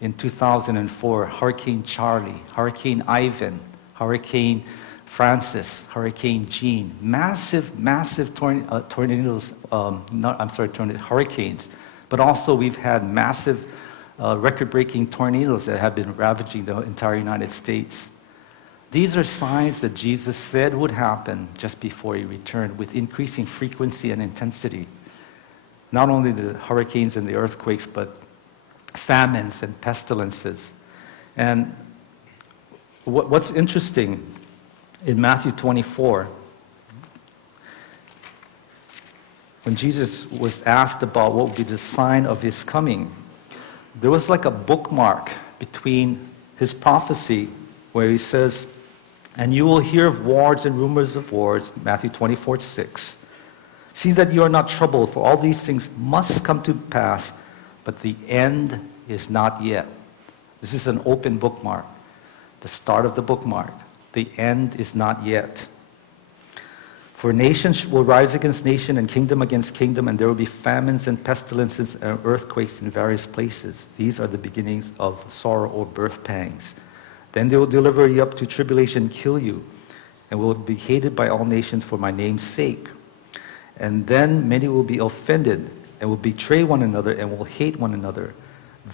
in 2004, Hurricane Charlie, Hurricane Ivan, Hurricane Francis, Hurricane Jean, massive tornadoes, hurricanes. But also we've had massive record-breaking tornadoes that have been ravaging the entire United States. These are signs that Jesus said would happen just before he returned, with increasing frequency and intensity. Not only the hurricanes and the earthquakes, but famines and pestilences. And what's interesting, in Matthew 24, when Jesus was asked about what would be the sign of his coming, there was like a bookmark between his prophecy where he says, "And you will hear of wars and rumors of wars," Matthew 24:6. "See that you are not troubled, for all these things must come to pass, but the end is not yet." This is an open bookmark, the start of the bookmark. The end is not yet. "For nations will rise against nation and kingdom against kingdom, and there will be famines and pestilences and earthquakes in various places. These are the beginnings of sorrow or birth pangs. Then they will deliver you up to tribulation and kill you, and will be hated by all nations for my name's sake. And then many will be offended and will betray one another and will hate one another.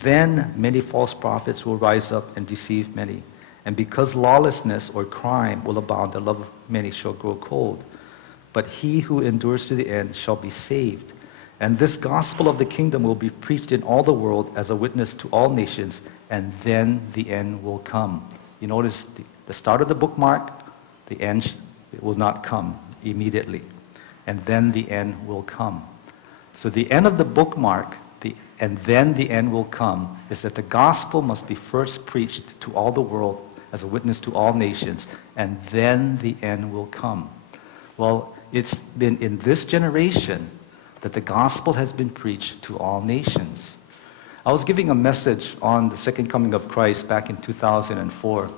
Then many false prophets will rise up and deceive many. And because lawlessness or crime will abound, the love of many shall grow cold. But he who endures to the end shall be saved. And this gospel of the kingdom will be preached in all the world as a witness to all nations, and then the end will come." You notice the start of the bookmark, the end will not come immediately. And then the end will come. So the end of the bookmark, and then the end will come, is that the gospel must be first preached to all the world as a witness to all nations, and then the end will come. Well, it's been in this generation that the gospel has been preached to all nations. I was giving a message on the second coming of Christ back in 2004,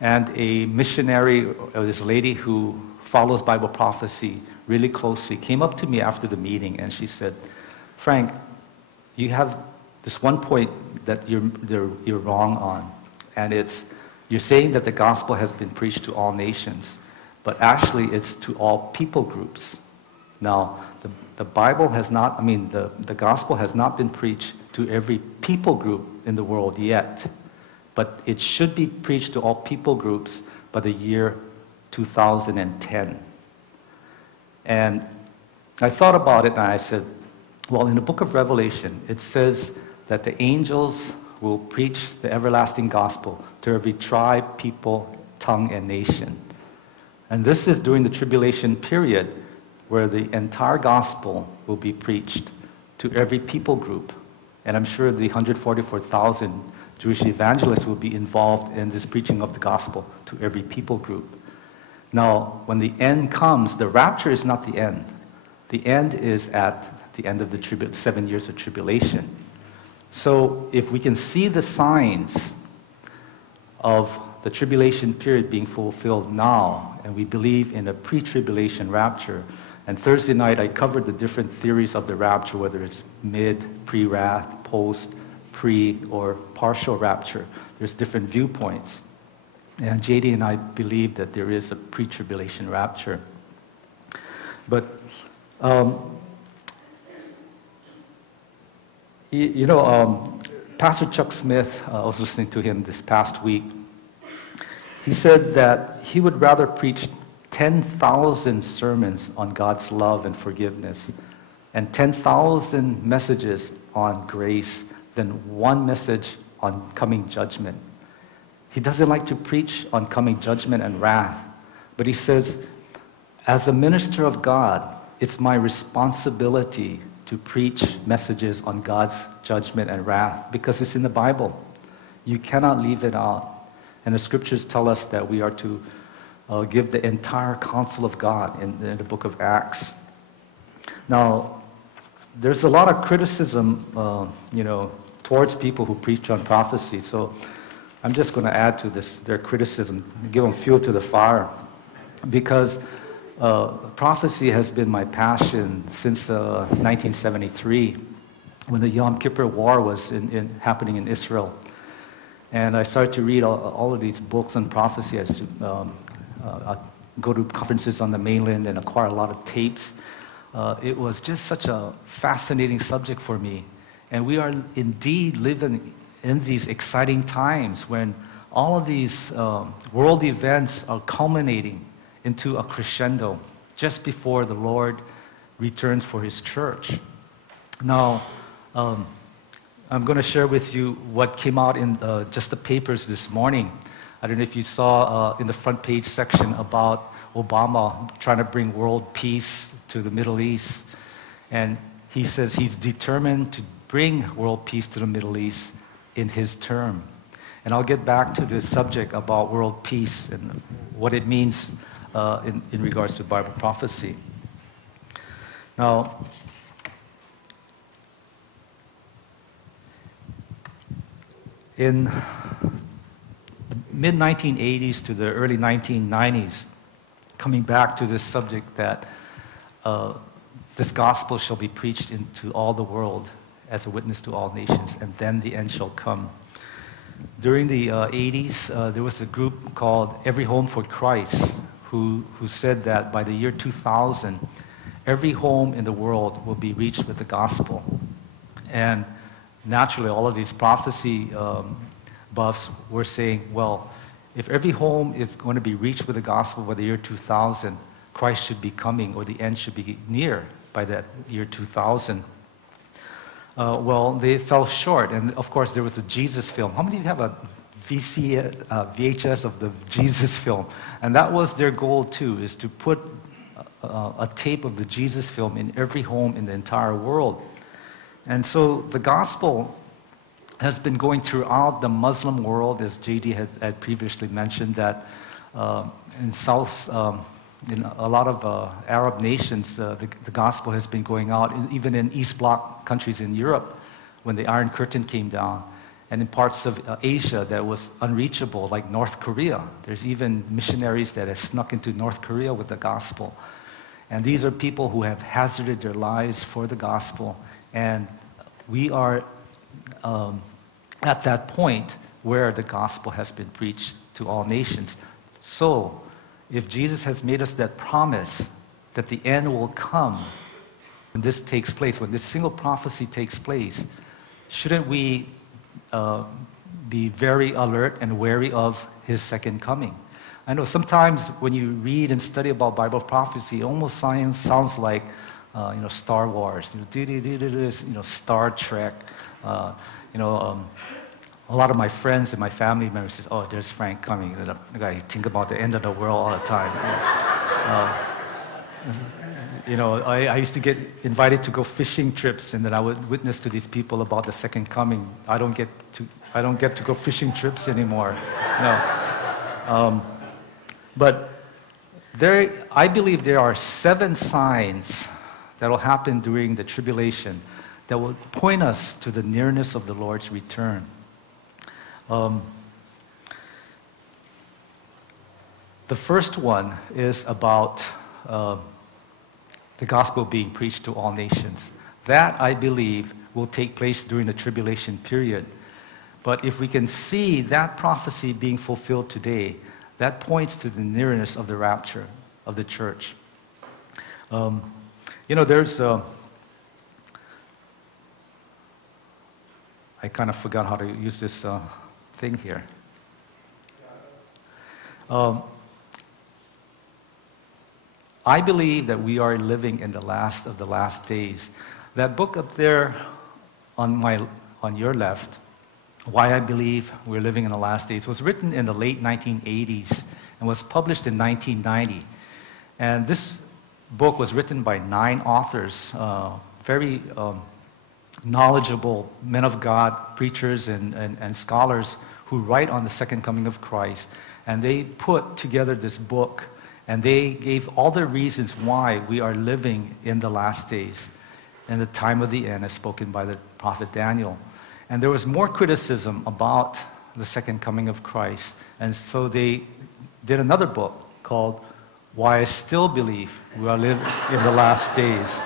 and a missionary, or this lady who follows Bible prophecy really closely, came up to me after the meeting, and she said, "Frank, you have this one point that you're wrong on, and you're saying that the gospel has been preached to all nations, but actually it's to all people groups. Now, the Bible has not, the gospel has not been preached to every people group in the world yet, but it should be preached to all people groups by the year 2010. And I thought about it and I said, well, in the book of Revelation, it says that the angels will preach the everlasting gospel to every tribe, people, tongue, and nation. And this is during the tribulation period where the entire gospel will be preached to every people group. And I'm sure the 144,000 Jewish evangelists will be involved in this preaching of the gospel to every people group. Now, when the end comes, the rapture is not the end. The end is at the end of the 7 years of tribulation. So if we can see the signs of the tribulation period being fulfilled now, and we believe in a pre-tribulation rapture, and Thursday night I covered the different theories of the rapture, whether it's mid, pre-wrath, post, pre, or partial rapture. There's different viewpoints. And JD and I believe that there is a pre-tribulation rapture. But, Pastor Chuck Smith, I was listening to him this past week. He said that he would rather preach 10,000 sermons on God's love and forgiveness and 10,000 messages on grace than one message on coming judgment. He doesn't like to preach on coming judgment and wrath, but he says, as a minister of God, it's my responsibility to preach messages on God's judgment and wrath because it's in the Bible. You cannot leave it out. And the scriptures tell us that we are to give the entire counsel of God in the book of Acts. Now, there's a lot of criticism, towards people who preach on prophecy. So I'm just going to add to their criticism, give them fuel to the fire, because prophecy has been my passion since 1973. when the Yom Kippur War was happening in Israel. And I started to read all of these books on prophecy. I go to conferences on the mainland and acquire a lot of tapes. It was just such a fascinating subject for me. And we are indeed living in these exciting times when all of these world events are culminating into a crescendo just before the Lord returns for his church. Now, I'm going to share with you what came out in just the papers this morning. I don't know if you saw in the front page section about Obama trying to bring world peace to the Middle East. And he says he's determined to bring world peace to the Middle East in his term. And I'll get back to the subject about world peace and what it means in regards to Bible prophecy. Now, in the mid-1980s to the early 1990s, coming back to this subject that this gospel shall be preached into all the world as a witness to all nations, and then the end shall come. During the 80s, there was a group called Every Home for Christ who said that by the year 2000, every home in the world will be reached with the gospel. And naturally, all of these prophecy buffs were saying, well, if every home is going to be reached with the gospel by the year 2000, Christ should be coming, or the end should be near by that year 2000. Well, they fell short, and of course, there was a Jesus film. How many of you have a VHS of the Jesus film? And that was their goal too, is to put a tape of the Jesus film in every home in the entire world. And so the gospel has been going throughout the Muslim world, as JD had previously mentioned, that in a lot of Arab nations, the gospel has been going out, even in East Bloc countries in Europe, when the Iron Curtain came down, and in parts of Asia that was unreachable, like North Korea. There's even missionaries that have snuck into North Korea with the gospel. And these are people who have hazarded their lives for the gospel. And we are at that point where the gospel has been preached to all nations. So, if Jesus has made us that promise that the end will come when this takes place, when this single prophecy takes place, shouldn't we be very alert and wary of his second coming? I know sometimes when you read and study about Bible prophecy, it almost sounds like Star Wars, Star Trek. A lot of my friends and my family members say, "Oh, there's Frank coming." And I think about the end of the world all the time. I used to get invited to go fishing trips, and then I would witness to these people about the second coming. I don't get to go fishing trips anymore. But I believe there are 7 signs that will happen during the tribulation that will point us to the nearness of the Lord's return. The first one is about the gospel being preached to all nations. That, I believe, will take place during the tribulation period. But if we can see that prophecy being fulfilled today, that points to the nearness of the rapture of the church. There's I kind of forgot how to use this thing here. I believe that we are living in the last of the last days. That book up there on your left, Why I Believe We're Living in the Last Days, was written in the late 1980s and was published in 1990. And this book was written by 9 authors, very knowledgeable men of God, preachers and scholars who write on the second coming of Christ. And they put together this book, and they gave all the reasons why we are living in the last days, in the time of the end, as spoken by the prophet Daniel. And there was more criticism about the second coming of Christ. And so they did another book called Why I Still Believe We Are Living in the Last Days.